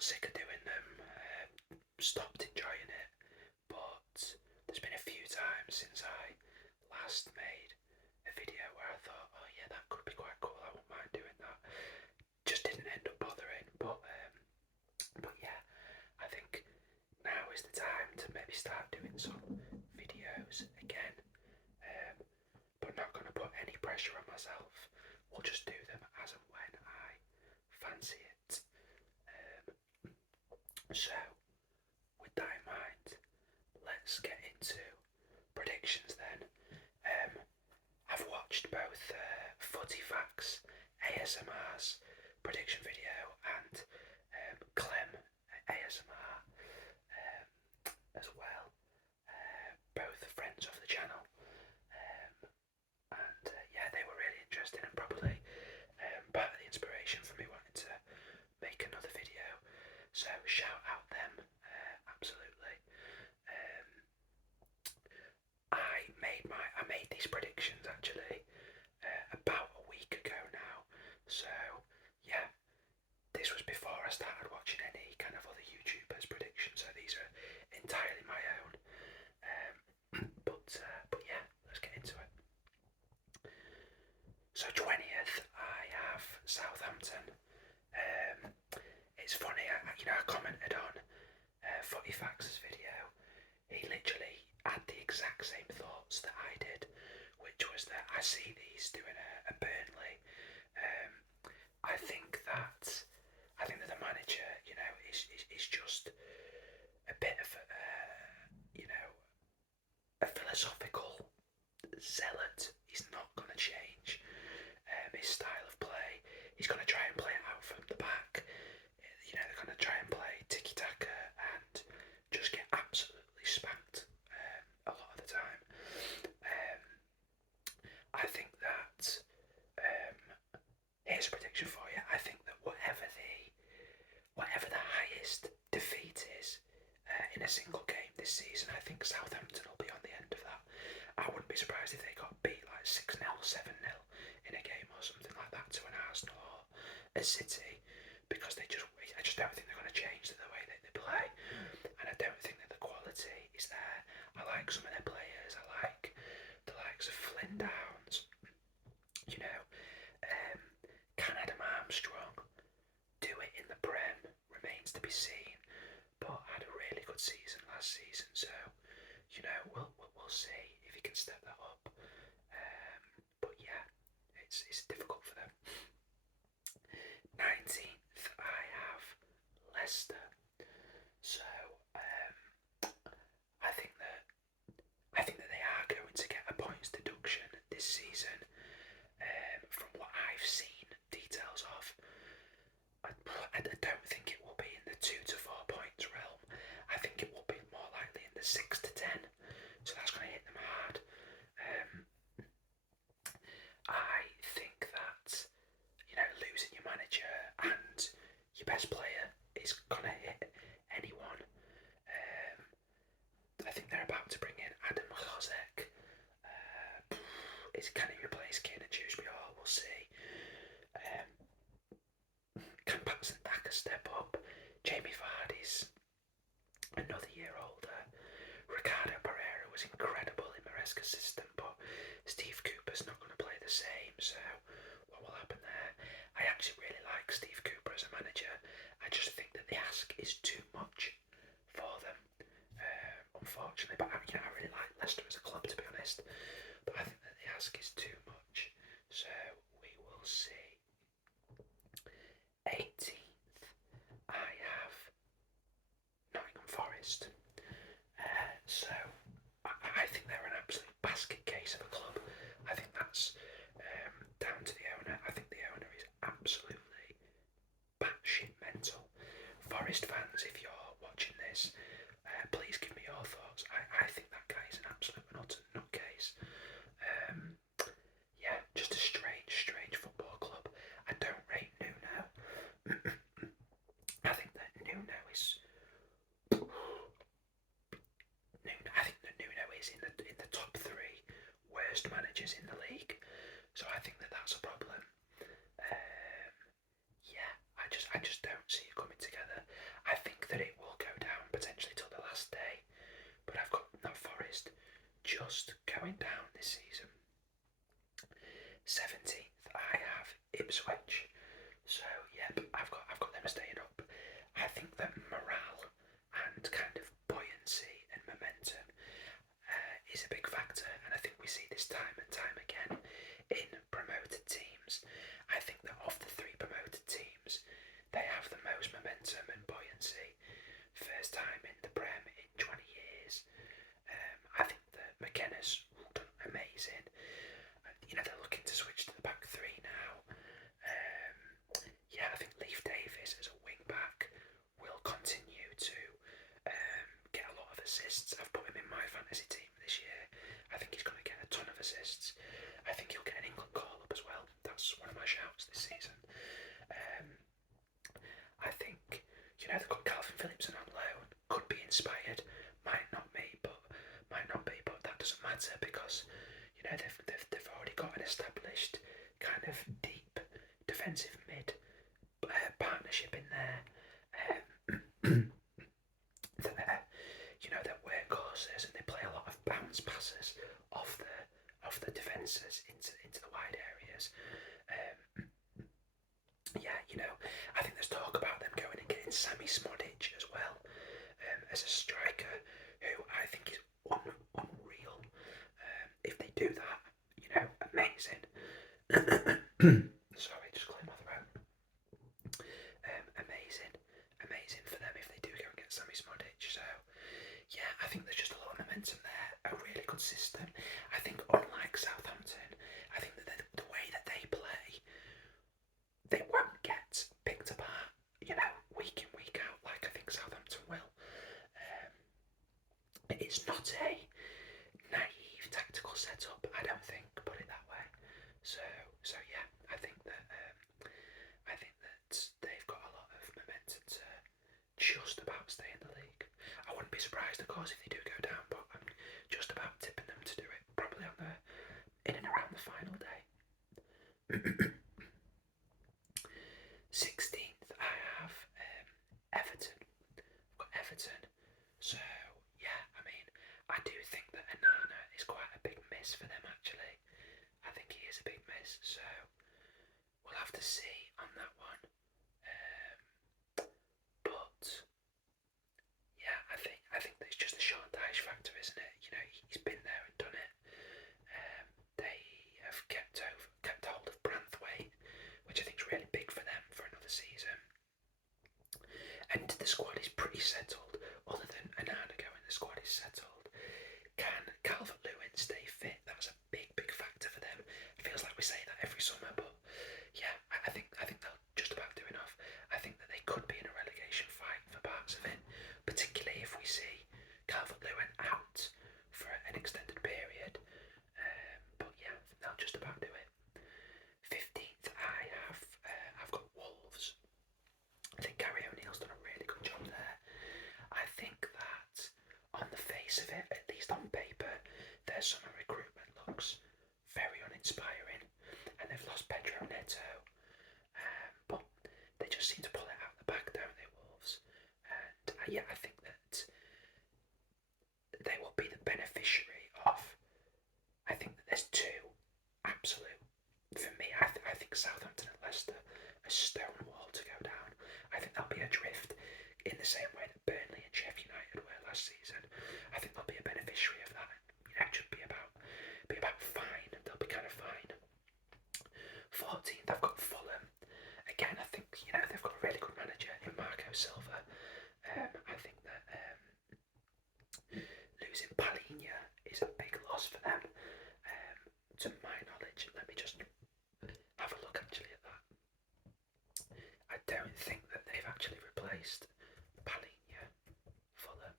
got sick of doing them, stopped enjoying it, but there's been a few times since I last made a video where I thought, oh yeah, that could be quite cool, I wouldn't mind doing that. Just didn't end up bothering, but yeah, I think now is the time to maybe start doing some videos again, but not going to put any pressure on myself. We'll just do them as and when I fancy it. So, with that in mind, let's get into predictions then. I've watched both Footy Facts ASMR's prediction video and Clem ASMR as well. Both friends of the channel. And yeah, they were really interesting and probably part of the inspiration for me wanting to make another video. So shout out them, absolutely. I made these predictions actually about a week ago now. So yeah, this was before I started watching any kind of other YouTubers' predictions. So these are entirely my own. But yeah, let's get into it. So 20th, I have Southampton. It's funny, I commented on Footy Facts' video. He literally had the exact same thoughts that I did, which was that I see these doing a Burnley. I think that the manager, is just a bit of a philosophical zealot. He's not going to change his style of play. He's going to try and play it out from the back. They're going to try and play tiki-taka and just get absolutely spanked a lot of the time. I think that here's a prediction for you. I think that whatever the highest defeat is in a single game this season, I think Southampton will be on the end of that. I wouldn't be surprised if they got beat like 6-0, 7-0 in a game or something like that to an Arsenal or a City, because I just don't think they're going to change the way that they play, and I don't think that the quality is there. I like some of their players. I like the likes of Flynn Downs. Can Adam Armstrong do it in the Prem remains to be seen, but had a really good season last season, so we'll see if he can step that up. But yeah, it's difficult for them. 19th, I have Leicester. So I think that they are going to get a points deduction this season. From what I've seen details of, I don't think it will be in the 2 to 4 points realm. I think it will be more likely in the 6 to 10. So that's going to hit them hard. I think that losing your manager and your best player is going to hit anyone. I think they're about to bring in Adam Kozek. Can he replace Kane and Dewsbury? Oh, we'll see. Can Patson Daka step up? Jamie Vardy's another year older. Ricardo Pereira was incredible in Maresca's system, but Steve Cooper's not going to play the same, so what will happen there? I actually really like Steve Cooper as a manager. I just think that the ask is too much for them, unfortunately. But I really like Leicester as a club, to be honest. But I think that the ask is too much, so we will see. 18th, I have Nottingham Forest. So I think they're an absolute basket case of a club. I think that's down to the owner. I think the owner is absolutely batshit mental. Forest fans, if you're watching this, please give me your thoughts. I think that guy is an absolute and utter nutcase. Yeah, just a strange football club. I don't rate Nuno. I think that Nuno is. I think that Nuno is in the top 3 worst managers in the league. So I think that that's a problem. Yeah, I just don't see it coming together. that it will go down potentially till the last day, but I've got not Forest just going down this season. 17th, I have Ipswich. So yep, I've got them staying up. I think that morale and kind of buoyancy and momentum is a big factor, and I think we see this time and time again in promoted teams. I think that of the 3 promoted teams, they have the most momentum and buoyancy. First time in the Prem in 20 years. I think that McKenna's done amazing. They're looking to switch to the back 3 now. I think Leif Davis as a wing back will continue to get a lot of assists. I've put him in my fantasy team this year. I think he's going to get a ton of assists. I think he'll get an England call-up as well. That's one of my shouts this season. I think, they've got Calvin Phillipson on loan. Could be inspired. Might not be, but that doesn't matter because, they've already got an established kind of deep defensive mid partnership in there. They're workhorses and they play a lot of bounce passes off the defences into the wide areas. I think there's talk about them going and getting Sammy Smodic as well as a striker, who I think is unreal. If they do that, amazing. Sorry, just clear my throat. Amazing for them if they do go and get Sammy Smodic. So, yeah, I think there's just a lot of momentum there. A really good system. I think, unlike Southampton, I think that the way that they play, they won't get picked apart, week in, week out, like I think Southampton will. It's not a naive tactical setup, I don't think, put it that way. So yeah, I think that they've got a lot of momentum to just about stay in the league. I wouldn't be surprised, of course, if they do go down, but I'm just about tipping them to do it, probably in and around the final day. 16th, I have Everton. I've got Everton. So yeah, I do think that Anana is quite a big miss for them, actually. I think he is a big miss, so we'll have to see on that one. But yeah, I think that it's just the Sean Dyche factor, isn't it? He's been there and done it. They have kept hold of Branthwaite, which I think is really big for them for another season. And the squad is pretty settled. Other than Anana going, the squad is settled. Can Calvert-Lewin stay fit? That's a big factor for them. It feels like we say that every summer, but yeah, I think they'll just about do enough. I think that they could be in a relegation fight for parts of it, particularly if we see Calvert-Lewin out for an extended period. But yeah, I think they'll just about do it. 15th, I've got Wolves. I think Gary O'Neill's done a really good job there. I think that on the face of it, at least on paper, their summer recruitment looks very uninspiring, and they've lost Pedro Neto, but they just seem to pull it out the back, don't they, Wolves? And yeah, I think that they will be the beneficiary of. I think that there's 2 absolute. For me, I think Southampton and Leicester a stone wall to go down. I think they'll be adrift in the same way that Burnley and Sheffield United were last season. I think they'll be a beneficiary of that. It should be about fine. They'll be kind of fine. 14th, I've got Fulham. Again, I think they've got a really good manager in Marco Silva. I think that losing Palhinha is a big loss for them. To my knowledge, let me just have a look actually at that. I don't think that they've actually replaced Palhinha, Fulham.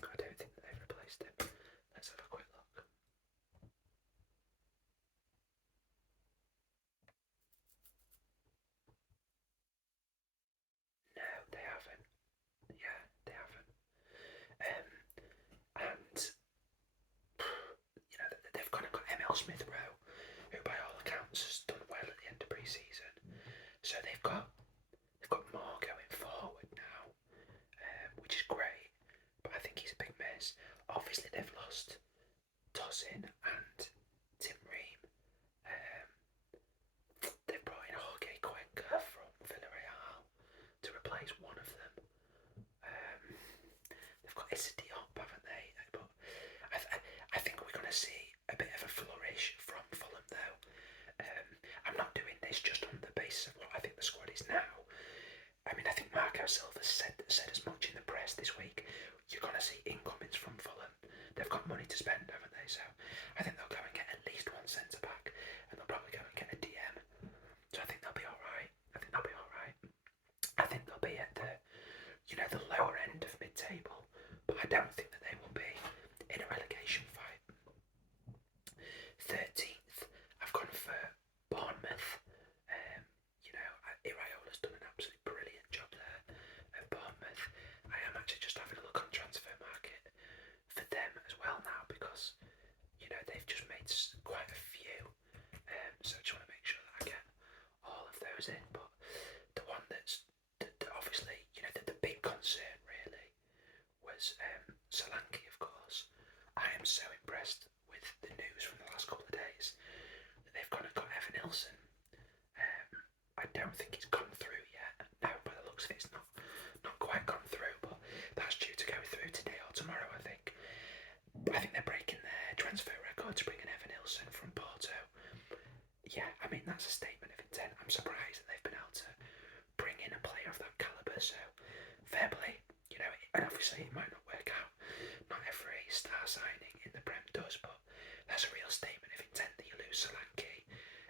I don't think that they've replaced him. Let's have a quick look. No, they haven't. Yeah, they haven't. And they've kind of got Emil Smith Rowe, who by all accounts has done well at the end of pre-season. So they've got more it's a Diop, haven't they? But I think we're going to see a bit of a flourish from Fulham, though. I'm not doing this just on the basis of what I think the squad is now. I mean, I think Marco Silva said as much in the press this week. You're going to see incomings from Fulham. They've got money to spend, haven't they? So I think they'll go and get at least one centre back, and they'll probably go and get a DM. So I think they'll be all right. I think they'll be all right. I think they'll be at the, the lower end of mid-table, but I don't think that they will be in a relegation fight. 13th, I've gone for Bournemouth. Iraiola's done an absolutely brilliant job there at Bournemouth. I am actually just having a look on transfer market for them as well now because, they've just made quite a few. So I just want to make sure that I get all of those in. But the one that's obviously, the big concern really was Solanke, of course. I am so impressed with the news from the last couple of days that they've got Evan Nilsson. I don't think it's gone through yet. No, by the looks of it, it's not quite gone through, but that's due to go through today or tomorrow, I think. I think they're breaking their transfer record to bring in Evan Nilsson from Porto. Yeah, I mean, that's a statement of intent. I'm surprised that they've been able to bring in a player of that calibre, so fair play. And obviously it might not work out. Not every star signing in the Prem does, but that's a real statement of intent that you lose Solanke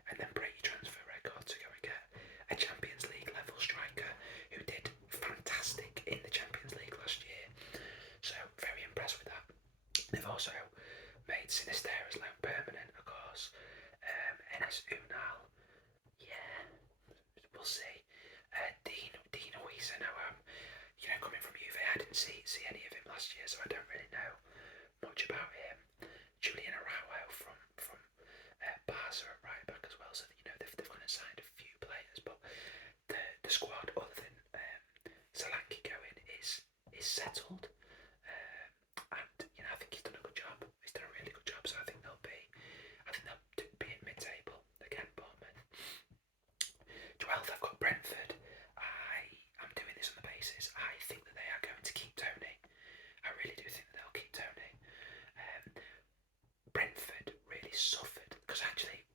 and then break your transfer record to go and get a Champions League level striker who did fantastic in the Champions League last year. So very impressed with that. They've also made Sinisterra's loan permanent, of course. Enes Unal, yeah, we'll see. Dean Huiza, no, coming from Juve, I didn't see any of him last year, so I don't really know much about him. Julian Araujo from Barca at right back as well, so that, they've kind of signed a few players, but the squad, other than Solanke going, is settled, and I think he's done a good job. He's done a really good job, so I think they'll be in mid-table again. Bournemouth. 12th, I've got Brentford. I'm doing this on the basis I think that they are going to keep Tony. I really do think that they'll keep Tony. Brentford really suffered because actually,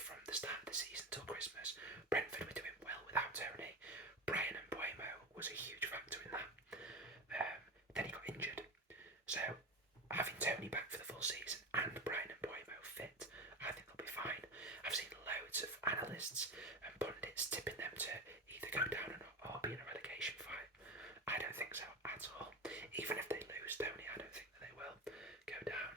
from the start of the season till Christmas, Brentford were doing well without Tony. Brian Mbeumo was a huge factor in that. Then he got injured. So having Tony back for the full season and Brian Mbeumo fit, I think they'll be fine. I've seen loads of analysts and pundits tipping them to either go down or be in a relegation fight. I don't think so at all. Even if they lose Tony, I don't think that they will go down.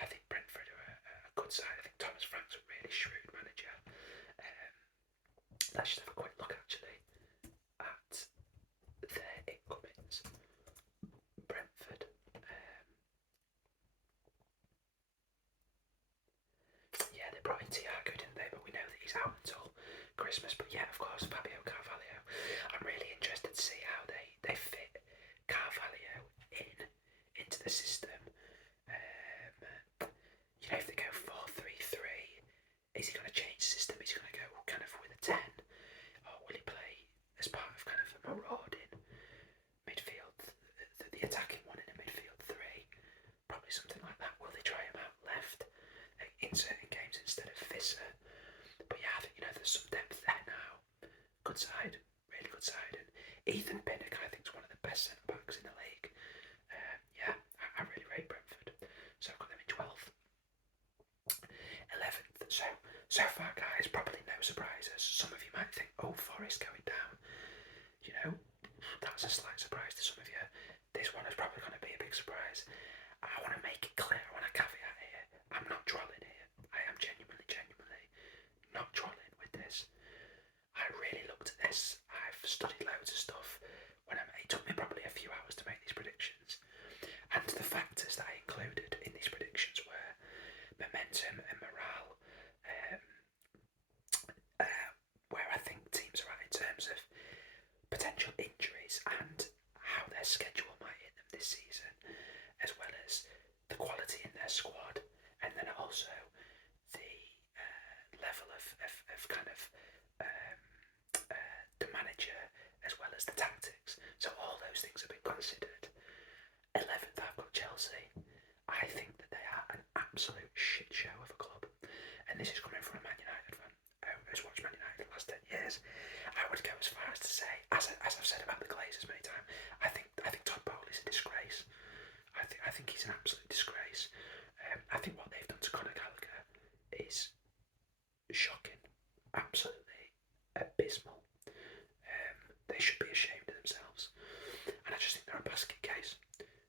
I think Brentford are a good side. I think Thomas Frank's a really shrewd manager. Let's just have a quick look actually at their incomings. Brentford. They brought in Thiago, didn't they? But we know that he's out until Christmas. But yeah, of course, Fabio Carvalho. I'm really interested to see how they fit Carvalho into the system. If they go 4-3-3, is he going to change the system? Is he going to go kind of with a 10? Or will he play as part of kind of a marauding midfield, the attacking one in a midfield 3? Probably something like that. Will they try him out left in certain games instead of Visser? But yeah, I think, there's some depth there now. Good side, really good side. And Ethan Pinnock, I think, is one of the best centre-backs in the league. I really rate Brentford. So I've got them in 12th. 11th. So far, guys, probably no surprises. Some of you might think, oh, Forest going down. That's a slight surprise to some of you. This one is probably going to be a big surprise. I want to make it clear, I want to caveat here. I'm not trolling here. I am genuinely not trolling with this. I really looked at this. I've studied loads of stuff. It took me probably a few hours to make these predictions. And the factors that I included in these predictions were momentum and morale, where I think teams are at in terms of potential injuries and how their schedule might hit them this season, as well as the quality in their squad, and then also the level of kind of the manager, as well as the tactics. So all those things I would go as far as to say, as I've said about the Glazers many times, I think Todd Bowley's a disgrace. I think he's an absolute disgrace. I think what they've done to Conor Gallagher is shocking, absolutely abysmal. They should be ashamed of themselves, and I just think they're a basket case.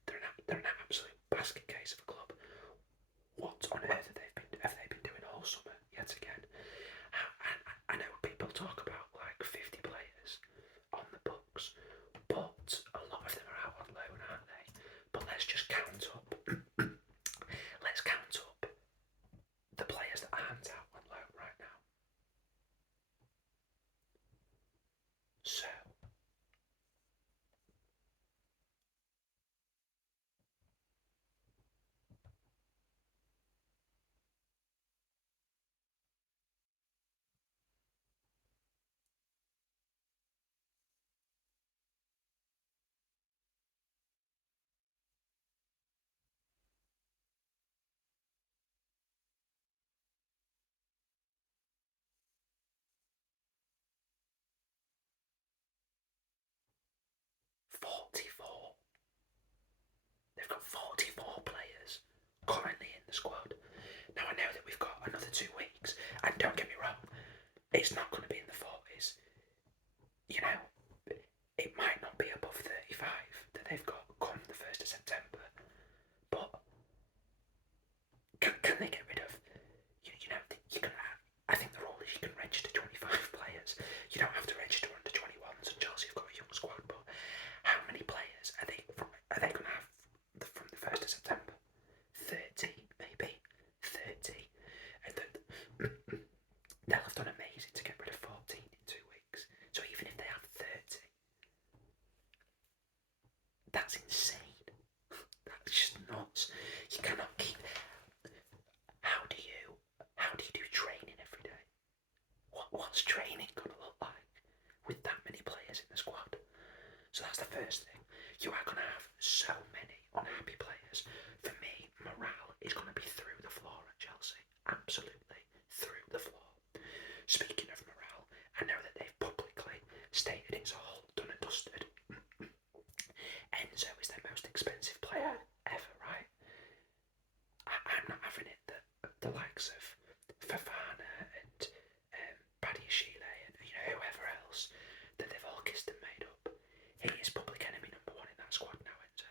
They're an absolute basket case of a club. What on earth have they been doing all summer yet again? I know people talk about like 50 players on the books, but a lot of them are out on loan, aren't they? But let's just count up. Let's count up the players that aren't out on loan right now. So, they've got 44 players currently in the squad. Now I know that we've got another 2 weeks, and don't get me wrong, it's not going to be in the 40s. You know, it might not be above 35 that they've got come the 1st of September, but can they get rid of, you know, you can, I think the rule is you can register 25 players. You don't have to register under 21s, and Chelsea have got a young squad, but how many players are they going to have from the 1st of September? 30, maybe 30, and they'll have done amazing to get rid of 14 in 2 weeks. So even if they have 30, that's insane. That's just nuts. You cannot keep. How do you do training every day? What's training gonna look like with that many players in the squad? So that's the first thing. You are gonna have so many unhappy players. For me, morale is gonna be through the floor at Chelsea. Absolutely through the floor. Speaking of morale, I know that they've publicly stated it's all done and dusted. Enzo is their most expensive player ever, right? I'm not having it that the likes of Fafana and Badiashile and whoever else that they've all kissed and made up. He is public enemy number 1 in that squad now, Enzo.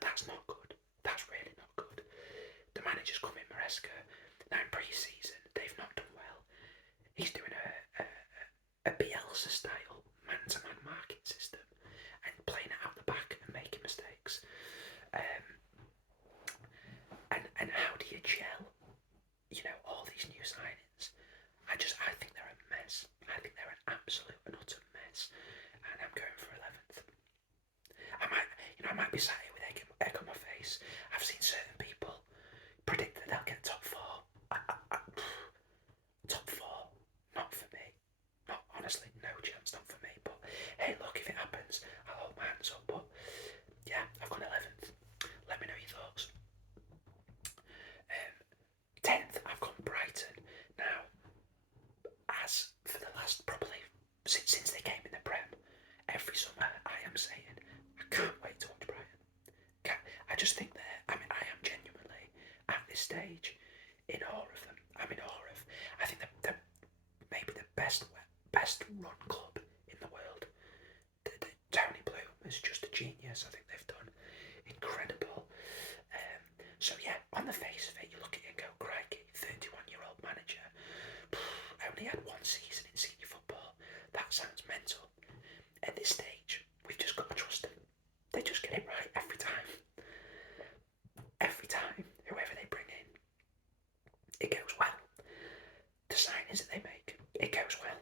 That's not good. That's really not good. The manager's come in, Maresca. Now in pre-season, they've not done well. He's doing a Bielsa style man-to-man marking system and playing it out the back and making mistakes. And how do you gel? All these new signings. I think they're a mess. I think they're an absolute and utter mess. And I'm going for 11th. I might be sat here with egg on my face. I've seen certain people predict that they'll get top 4. Top 4, not for me. Not honestly, no chance, not for me. But hey, look, if it happens, I'll hold my hands up. But yeah, I've got 11th. Let me know your thoughts. 10th, I've got Brighton. Now, as for the last probably since they came in the Prem, every summer I am saying I can't wait to watch Brighton. I just think that I am genuinely at this stage in awe of them. I'm in awe of. I think they're maybe the best run club in the world. Tony Bloom is just a genius. I think they've done incredible. So yeah, on the face of it, you look at it and go, crikey, 31-year-old manager, only had 1 season in senior football. That sounds mental. At this stage, we've just got to trust them. They just get it right every time. Every time, whoever they bring in, it goes well. The signings that they make, it goes well,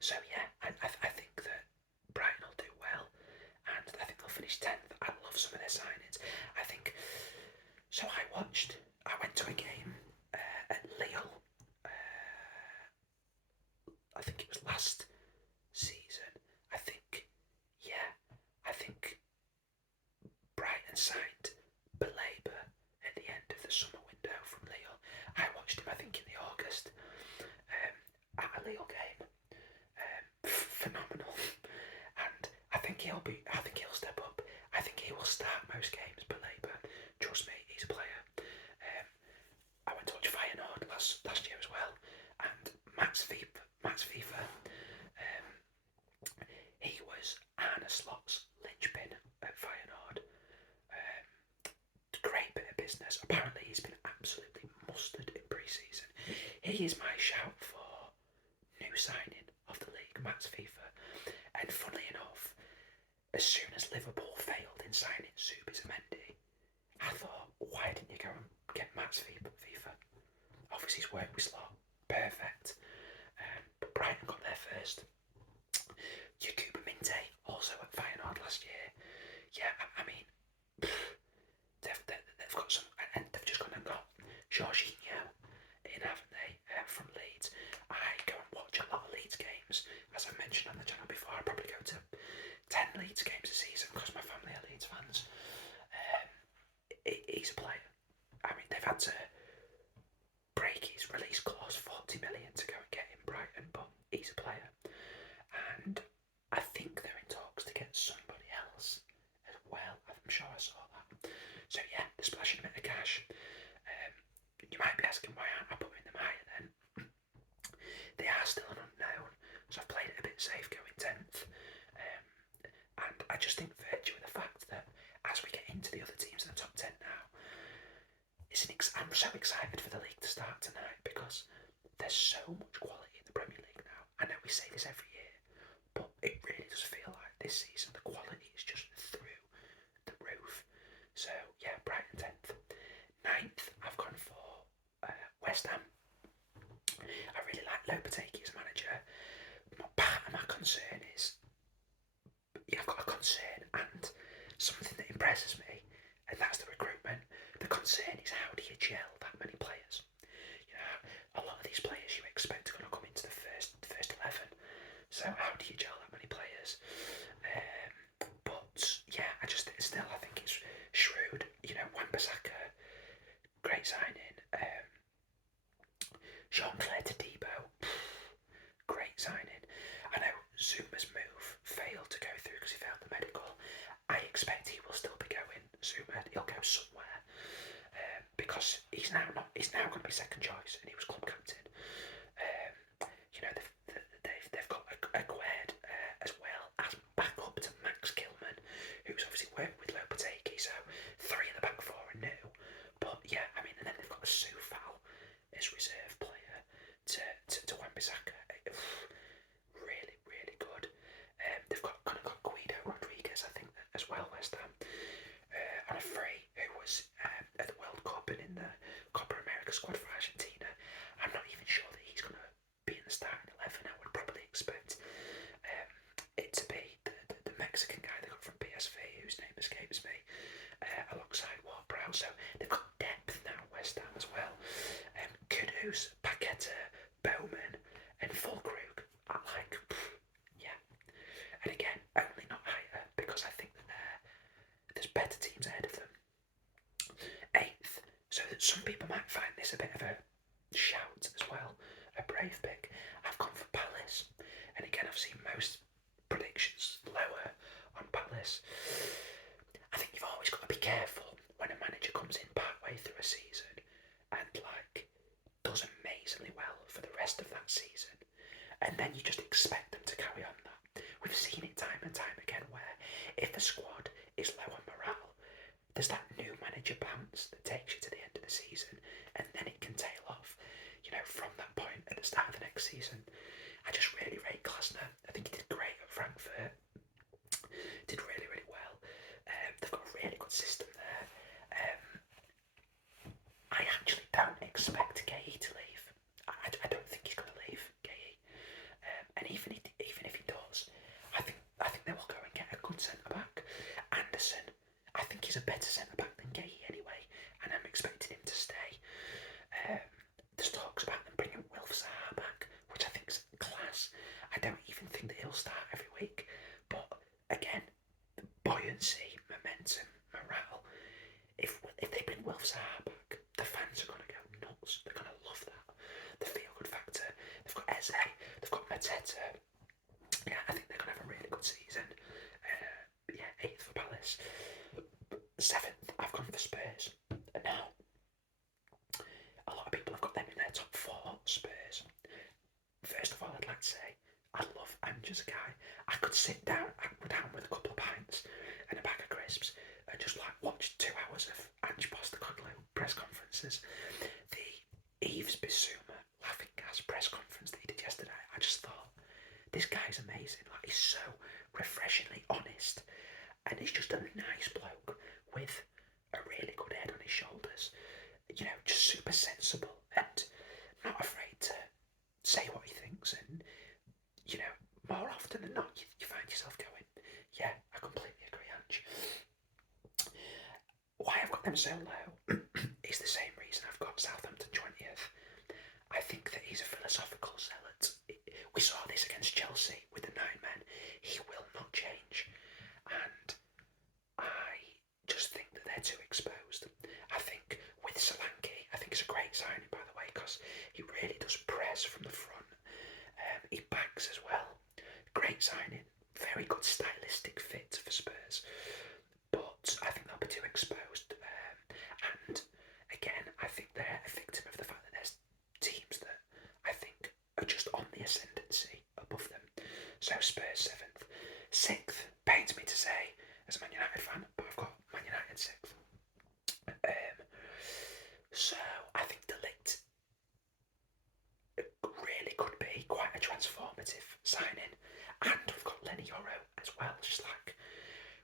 So yeah, I think that Brighton will do well, and I think they'll finish 10th. I love some of their signings. I think. So I went to a game at Lille. I think it was last season. I think Brighton signed Belabor at the end of the summer window from Lille. I watched him, I think, in the August. Balliol game, phenomenal, and I think he'll step up. I think he will start most games, but Labour, trust me, he's a player. I went to watch Feyenoord last year as well, and Matt's FIFA, he was Arne Slot's linchpin at Feyenoord. Great bit of business. Apparently he's been absolutely mustard in pre-season. He is my shout for new signing of the league, Matt's FIFA. And funnily enough, as soon as Liverpool failed in signing Zubi-Mendi, I thought, why didn't you go and get Matt's FIFA? Obviously he's worked with Slot. Perfect. But Brighton got there first. Yakuba Minte, also at Feyenoord last year. Yeah, I mean, they've got some, and they've just gone and got Jorginho in, haven't they, from Leeds. I go and watch a lot of Leeds games. As I mentioned on the channel before, I probably go to 10 Leeds games a season because my family are Leeds fans. He's a player. I mean, they've had to break his release clause 40 million to go and get him Brighton, but he's a player. And I think they're in talks to get somebody else as well. I'm sure I saw that. So yeah, they're splashing a bit of cash. You might be asking why aren't I putting them higher then? They are still an unknown, so I've played it a bit safe going 10th. And I just think virtue of the fact that as we get into the other teams in the top 10 now, I'm so excited for the league to start tonight because there's so much quality in the Premier League now. I know we say this every year, but it really does feel like this season the quality is just through the roof. So yeah, Brighton 10th. 9th, I've gone for West Ham. I really like Lopetegui as manager. Part of my concern is, yeah, I've got a concern and something that impresses me, and that's the recruitment. The concern is how do you gel that many players? You know, a lot of these players you expect are going to come into the first 11. So how do you gel that many players? But yeah, I think it's shrewd. You know, Wan-Bissaka, great signing. Jean-Claire Todibo, great signing. I know Zuma's move failed to go through because he failed the medical. I expect he will still be going. Zuma, he'll go somewhere because he's now going to be second choice, and he was club captain. You know, they've got Aguerd as well as backup to Max Gilman, who's obviously worked with Lopetegui. So 3 in the back 4 are new. But yeah, I mean, and then they've got Soufal as reserve player to Wan-Bissaka. Really, really good. They've got Guido Rodriguez, I think, as well, West Ham. On a free, who was at the World Cup and in the Copa America squad for Argentina. I'm not even sure that he's going to be in the starting 11. I would probably expect it to be the Mexican guy they got from PSV, whose name escapes me, alongside Ward-Prowse. So they've got depth now, West Ham as well. Kudus, Paqueta, Bowman, and Fulkrug are like, yeah. And again, only not higher because I think that there's better teams ahead of them. 8th, so that some people might find this a bit of a shout as well, a brave pick. I've gone for Palace, and again I've seen most predictions lower on Palace. I think you've always got to be careful when a manager comes in partway through a season and does amazingly well for the rest of that season, and then you just expect them to carry on that. We've seen it time and time again where if a squad is low on morale, there's that new manager bounce that takes you to the end of the season, and then it can tail off. You know, from that point at the start of the next season. I just really rate Glasner. I think he did great at Frankfurt. Did really, really well. They've got a really good system there. I actually don't expect Gay to leave. I don't think he's going to leave, Gay. And even if he does, I think they will go and get a good centre back. Anderson, I think he's a better centre back than Gay anyway, and I'm expecting him to stay. There's talks about them bringing Wilf Zaha back, which I think is class. I don't even think that he'll start every week, but again, buoyancy, momentum, morale. If they bring Wilf Zaha back, the fans are going to go nuts. They're going to love that. The feel-good factor. They've got Eze. They've I'd say. I'm just a guy. I could sit down with a couple of pints and a bag of crisps and just like watch 2 hours of Ange Postecoglou press conferences. The Yves Bissouma laughing gas press conference that he did yesterday, I just thought, this guy's amazing. Like, he's so refreshingly honest, and he's just a nice bloke with a really good head on his shoulders. You know, just super sensible and not afraid to say what he thinks. And you know, more often than not, you find yourself going, yeah, I completely agree, Ange. Why I've got them so low is the same reason I've got Southampton 20th. I think that he's a philosophical zealot. We saw this against Chelsea with the 9 men. He will not change. And I just think that they're too exposed. I think with Solanke, I think it's a great signing, by the way, because he really does press from the front. He backs as well. Great signing. Very good stylistic fit for Spurs. But I think they'll be too exposed. And again, I think they're a victim of the fact that there's teams that I think are just on the ascendancy above them. So Spurs 7th. 6th, pains me to say, as a Man United fan, but I've got Man United 6th. So I think De Ligt really could be quite a transformative signing. And we've got Lenny Yoro as well. Just like,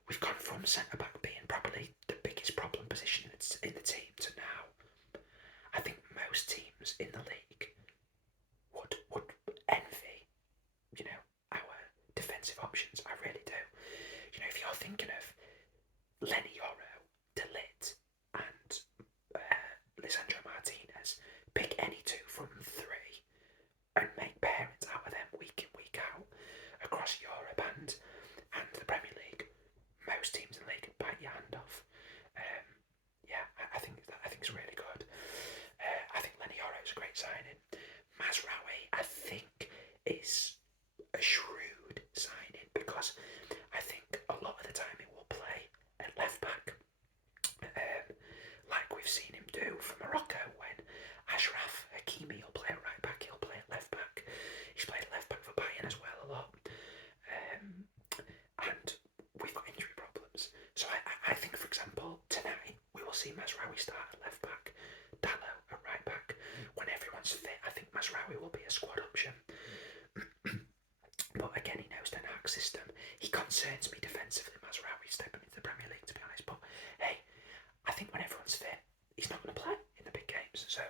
we've gone from centre-back being probably the biggest problem position in the team to now. I think most teams in the league would envy, you know, our defensive options. I really do. You know, if you're thinking of Lenny Yoro, De Ligt, and Lisandro Martinez, pick any two from 3 and make pairings out of them week in, week out across Europe and the Premier League. Most teams in the league bite your hand off. Yeah, I think it's really good. I think Lenny Yoro is a great signing. Mazraoui, I think, is a shrewd signing because I think a lot of the time he will play at left back, like we've seen him do for Morocco when Ashraf Hakimi will play at right back, he'll play at left back. He's played left back for Bayern as well a lot. And we've got injury problems. So I think, for example, tonight we will see Mazraoui start at left back, Dallo at right back. When everyone's fit, I think Mazraoui will be a squad option. But again, he knows Ten Hag's system. He concerns me defensively, Mazraoui stepping into the Premier League, to be honest. But hey, I think when everyone's fit, he's not going to play in the big games. So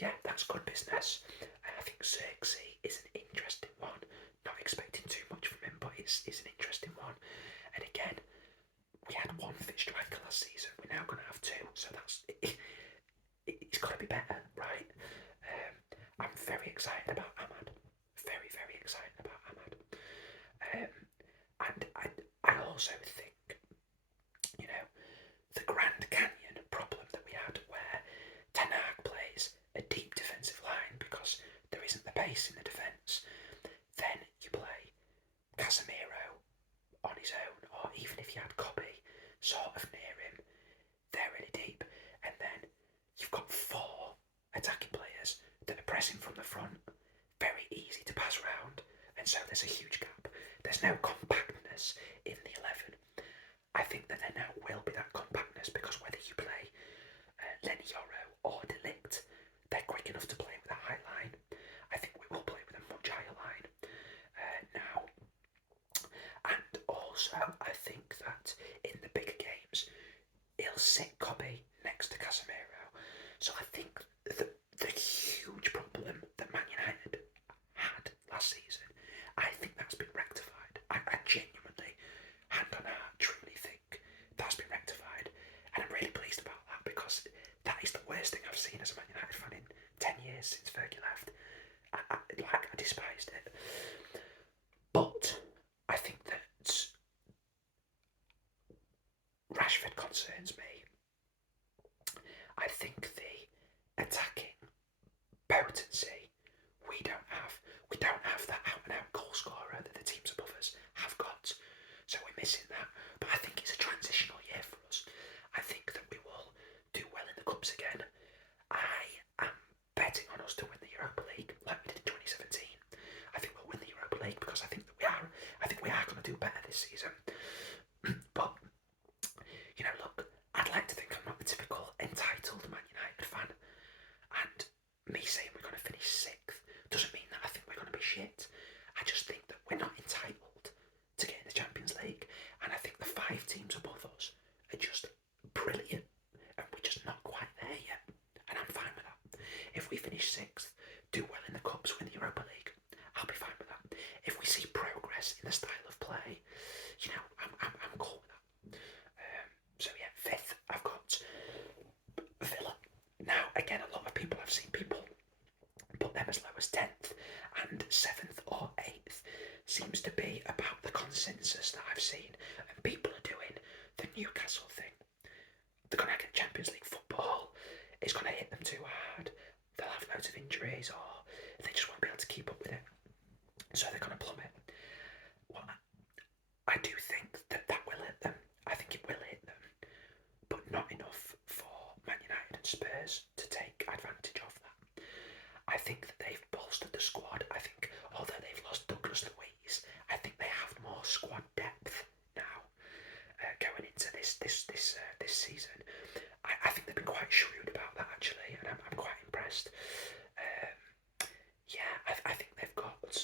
yeah, that's good business. I think Xerxes is an interesting one. Not expecting too much from him, but it's an interesting one. And again, we had 1 fit striker last season. We're now going to have 2. So that's it's got to be better, right? I'm very excited about Ahmad. Very, very excited about Ahmad. And I also think, you know, the Grand Canyon problem that we had where Ten Hag plays a deep defensive line because there isn't the pace in the defence. Then you play Casemiro on his own, or even if you had Kobe sort of near him, they're really deep. And then you've got 4 attacking players that are pressing from the front, very easy to pass around, and so there's a huge gap. There's no compactness in the 11. I think that there now will be that compactness because whether you play Lenny Yoro or De Ligt, they're quick enough to play with a high line. I think we will play with a much higher line now. And also, I think that in the bigger games, he'll sit Kobe next to Casemiro. So I think the huge problem that Man United had last season, I think that's been rectified. I genuinely, hand on heart, truly think that's been rectified. And I'm really pleased about that because that is the worst thing I've seen as a Man United fan in 10 years since Fergie left. I despised it. But I think that Rashford concerns me. I think the attacking potency we don't have. We don't have that out-and-out goal scorer that the teams above us have got. So we're missing that. But I think it's a transitional year for us. I think that we will do well in the Cups again. I am betting on us to win the Europa this season. But, you know, look, I'd like to think I'm not the typical entitled Man United fan. And me saying we're going to finish 6th doesn't mean that I think we're going to be shit. I just think that we're not entitled to get in the Champions League. And I think the 5 teams above us are just brilliant. And we're just not quite there yet. And I'm fine with that. If we finish 6th, do well in the Cups, win the Europa League, I'll be fine with that. If we see progress in the style of play, you know, I'm cool with that. So yeah, 5th, I've got Villa. Now, again, a lot of people, I've seen people put them as low as 10th, and 7th or 8th seems to be about the consensus that I've seen. And people are doing the Newcastle thing. They're going to get Champions League football. It's going to hit them too hard. They'll have loads of injuries, or they just won't be able to keep up with it. So they're going to plummet. Well, I do think that will hit them. I think it will hit them, but not enough for Man United and Spurs to take advantage of that. I think that they've bolstered the squad. I think, although they've lost Douglas Luiz, I think they have more squad depth now going into this season. I think they've been quite shrewd about that actually, and I'm quite impressed. Yeah, I think they've got,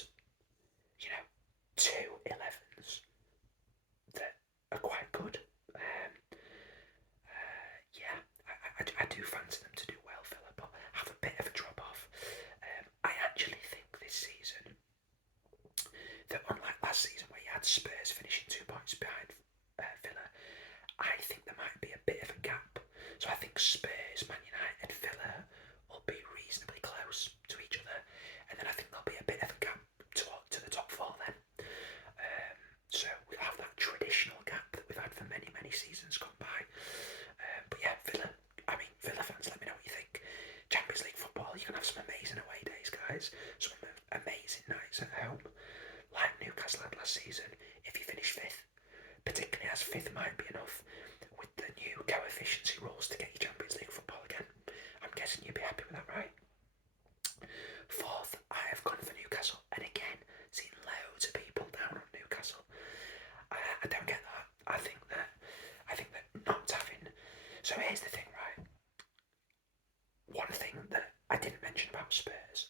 you know, 2 11s that are quite good. Yeah, I do fancy them to do well, Villa, but have a bit of a drop off. I actually think this season that, unlike last season where you had Spurs finishing 2 points behind Villa, I think there might be a bit of a gap. So I think Spurs, Man United, Villa will be reasonably close to each other, and then I think there'll be a bit of a gap to the top 4 then. So we'll have that traditional gap that we've had for many, many seasons gone by. But yeah, Villa fans, let me know what you think. Champions League football, you can have some amazing away days, guys. Some amazing nights at home, like Newcastle had last season. If you finish 5th, particularly as 5th might be enough with the new co-efficiency rules to get your Champions League football again. I'm guessing you'd be happy with that, right? 4th, I have gone for Newcastle, and again, seen loads of people down on Newcastle. I don't get that. I think that not having. So here's the thing, right? One thing that I didn't mention about Spurs,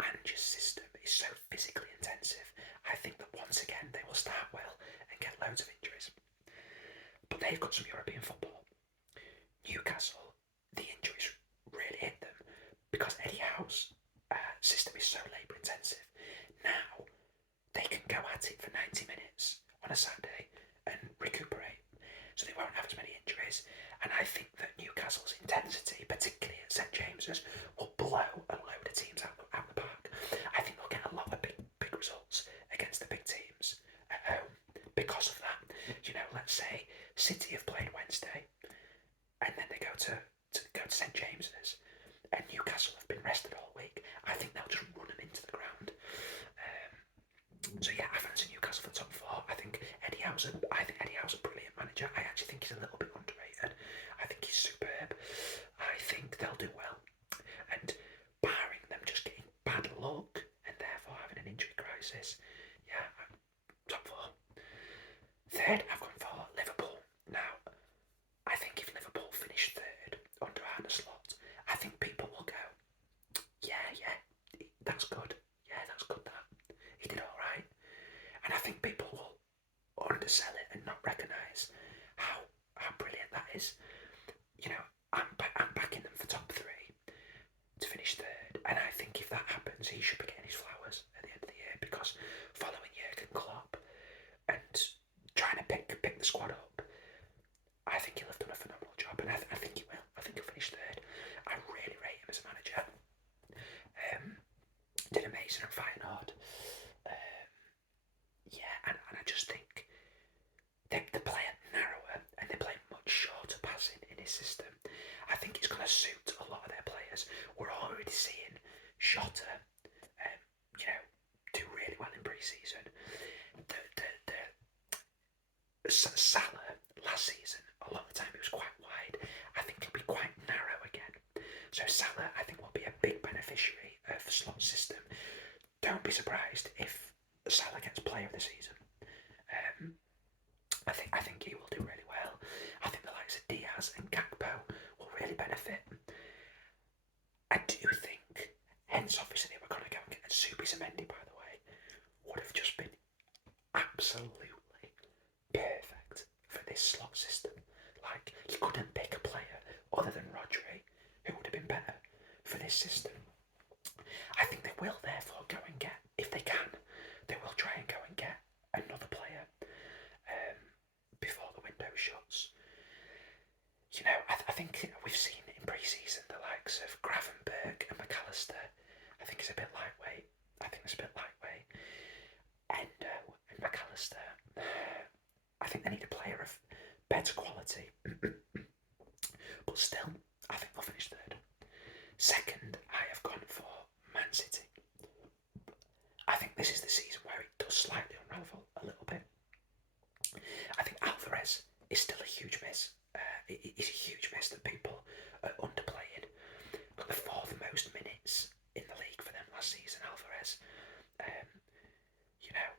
Ange's system is so physically intensive. I think that once again they will start well and get loads of injuries, but they've got some European football. Newcastle, the injuries really hit them because Eddie Howe's system is so labour intensive. Now they can go at it for 90 minutes on a Saturday and recuperate, so they won't have as many injuries. And I think that Newcastle's intensity, particularly at St James's, will blow a load of teams out the park. I think they'll get a lot of big results against the big teams at home because of that. You know, let's say City have played Wednesday, and then they go to St James's, and Newcastle have been rested all week. I think they'll just run them into the ground. So yeah, I fancy Newcastle for top 4. I think Eddie Howe's a brilliant manager. I actually think he's a little bit underrated. I think he's superb. I think they'll do well. And barring them just getting bad luck and therefore having an injury crisis, yeah, top 4. 3rd, I've gone for Liverpool. Now, I think if Liverpool finish 3rd under Arne Slot, I think people will go, yeah, that's good. Yeah, that's good, that. He did alright. And I think people will undersell it and not recognise how brilliant that is. You know, I'm backing them for top 3 to finish 3rd, and I think if that happens, he should be getting his flowers at the end of the year, because following Jurgen Klopp and trying to pick the squad up, I think he'll have done a phenomenal job, and I think he will. I think he'll finish 3rd. I really rate him as a manager. Did amazing at Feyenoord. Yeah, and I just think they play narrower and they play much shorter passing in his system. I think it's going to suit a lot of their players. We're already seeing Jota, you know, do really well in pre-season. Salah last season, a lot of the time he was quite wide. I think he'll be quite narrow again. So Salah, I think, will be a big beneficiary of the Slot system. Don't be surprised if Salah gets player of the season. I think he will do really well. I think the likes of Diaz and Gakpo will really benefit. I do think, hence obviously they were going to go and get Subi Zamendi, by the way, would have just been absolutely perfect for this slot system. Like, you couldn't pick a player other than Rodri who would have been better for this system. I think they will therefore go and get, if they can, they will try and go and get another player before the window shuts. You know, I think we've seen in pre-season the likes of Gravenberg and McAllister. I think it's a bit lightweight. And McAllister, I think they need a player of better quality. But still, I think they'll finish third. Second, I have gone for Man City. I think this is the season where it does slightly unravel a little bit. I think Alvarez is still a huge miss. It's a huge miss that people are underplaying. Got the fourth most minutes in the league for them last season, Alvarez. You know,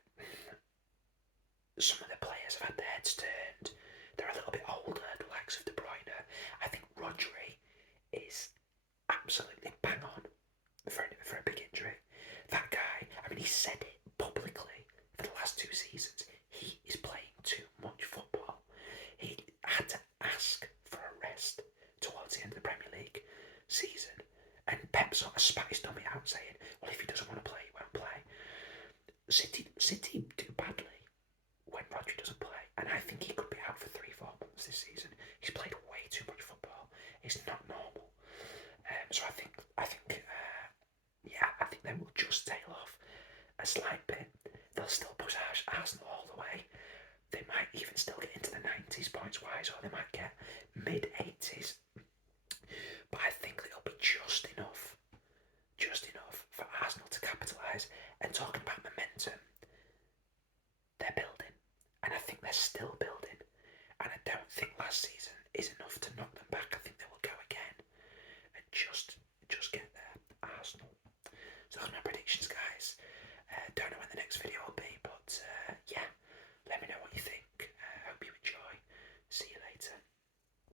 some of the players have had their heads turned. They're a little bit older, the likes of De Bruyne. I think Rodri is absolutely bang on for a big injury. That guy, I mean, he said it publicly for the last 2 seasons. He is playing too much football. He had to ask for a rest towards the end of the Premier League season, and Pep sort of spat his dummy out saying, well, if he doesn't want to play, he won't play. City do badly when Rodri doesn't play, and I think he could be out for 3-4 months this season. He's played way too much football. It's not normal. So I think they will just tail off a slight bit. They'll still push Arsenal all the way. They might even still get into the 90s points wise, or they might get mid 80s. But I think it'll be just enough for Arsenal to capitalise. And talking